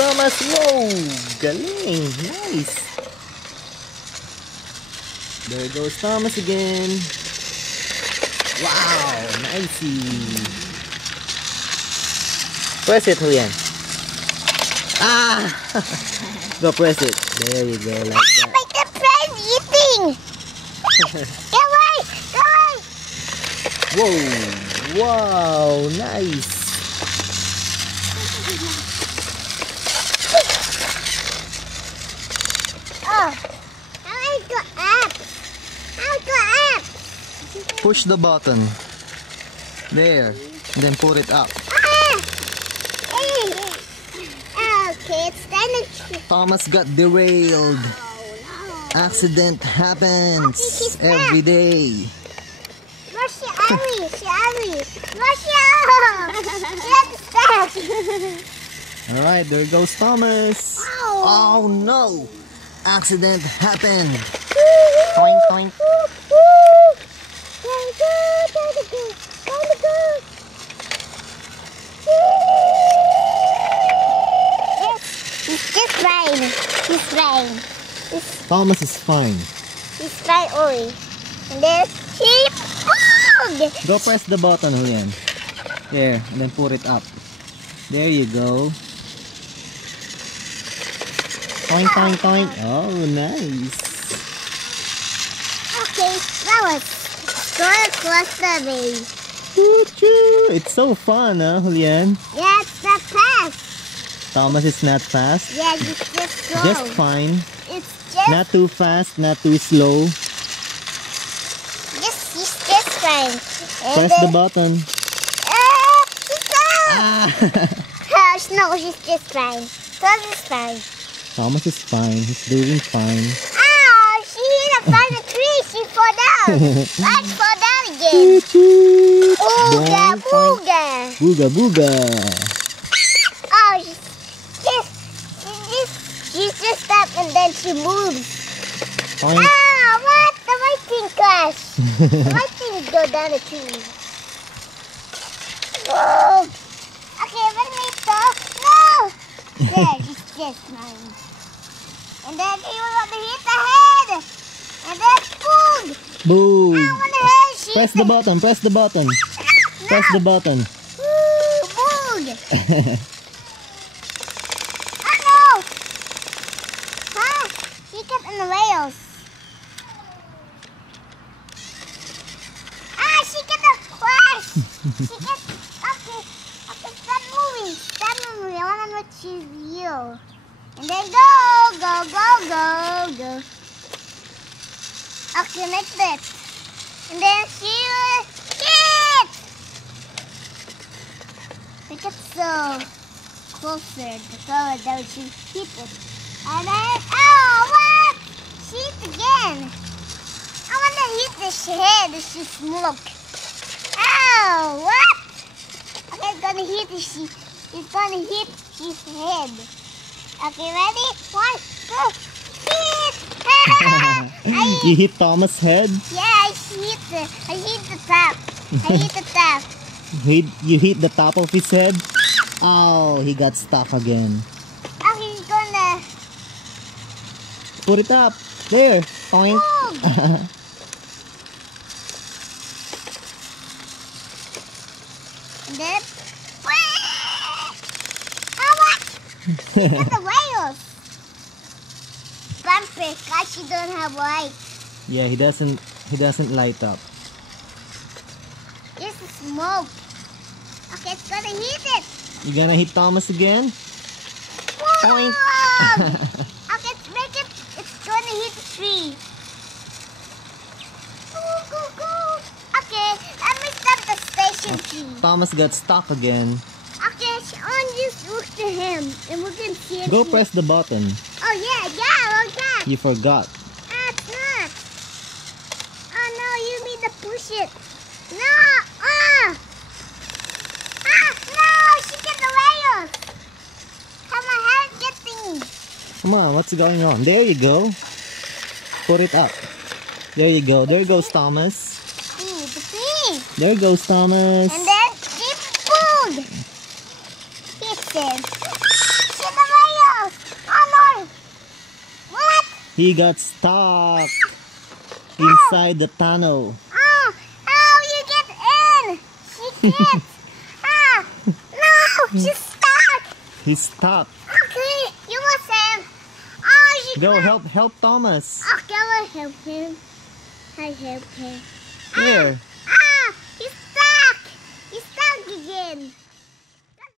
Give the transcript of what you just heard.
Thomas. Whoa! Galing. Nice. There goes Thomas again. Wow! Nicey. Press it, Julian. Ah! Go press it. There you go, like that. Like the friend eating. Go away! Go away! Whoa! Wow! Nice. Oh, how I go up? How I go up? Push the button. There. Then put it up. Okay, it's time to... Thomas got derailed. Accident happens every day. Russia, Ari, Russia! Get back! Alright, there goes Thomas. Oh no! Accident happened. Toink, toink. He's just fine. He's fine. Thomas is fine. He's fine only. And then keep food! Go press the button, Julian. There, and then put it up. There you go. Toink, toink, toink. Oh, nice. Okay, that was so close to me. Choo-choo. It's so fun, huh, Julian? Yeah, it's not fast. Thomas is not fast. Yeah, it's just slow. Just fine. It's just... Not too fast, not too slow. He's just fine. And Press the button. She's no, she's just fine. Thomas is fine. Thomas is fine. He's doing fine. Ow! She hit a tree. She fell down. Let's fall down again. Choo-choo. Booga, Boing, boing. booga. Booga, booga. Oh, she's just up and then she moves. Toink. Ah, what? The white thing crashed. The white thing go down the tree. Whoa. Okay, let me go. No! There, she's just mine. And then he was going to hit the head. And then boom! Boom. I want the head. She Press the button. Press the button. No. Press the button. Ooh, boom! Oh no! Huh? She got in the rails. Ah, she got the crash. She got... Okay, stop moving. Stop moving. I want to know she's you. And then go. Okay, like this. And then she will hit. We get so closer to throw it down, she hit it. And then, oh, what? She hit again. I want to hit the head. She smoke. Oh, what? Okay, it's gonna hit it's gonna hit his head. Okay, ready? 1, 2, hit! You hit Thomas' head? Yeah, I hit the top. I hit the top. You hit the top of his head? Oh, he got stuck again. Oh, he's gonna... Put it up. There. Toink. And then... Oh, what? Look at the whales. Bumper, cause she don't have light. Yeah, he doesn't light up. This is smoke. Okay, it's gonna hit it. You gonna hit Thomas again? Toink. Okay, let's make it. It's gonna hit the tree. Go. Okay, let me stop the station tree. Thomas got stuck again. Okay, on just look to him, and we can see him. Go press the button. Oh yeah, like that. You forgot. It's not. Oh no, you need to push it. No, no, she got the rails. Come on, help get things. Come on, what's going on? There you go. Put it up. There you go. There goes Thomas. The tree. There goes Thomas. And then keep food. Hit him. See the rails. He got stuck inside the tunnel. Oh, you get in. She can't. No, she's stuck. He's stuck. Okay, you must help. Oh, she Go can't. help Thomas. Okay, I will help him. I help him. Here. He's stuck. He's stuck again.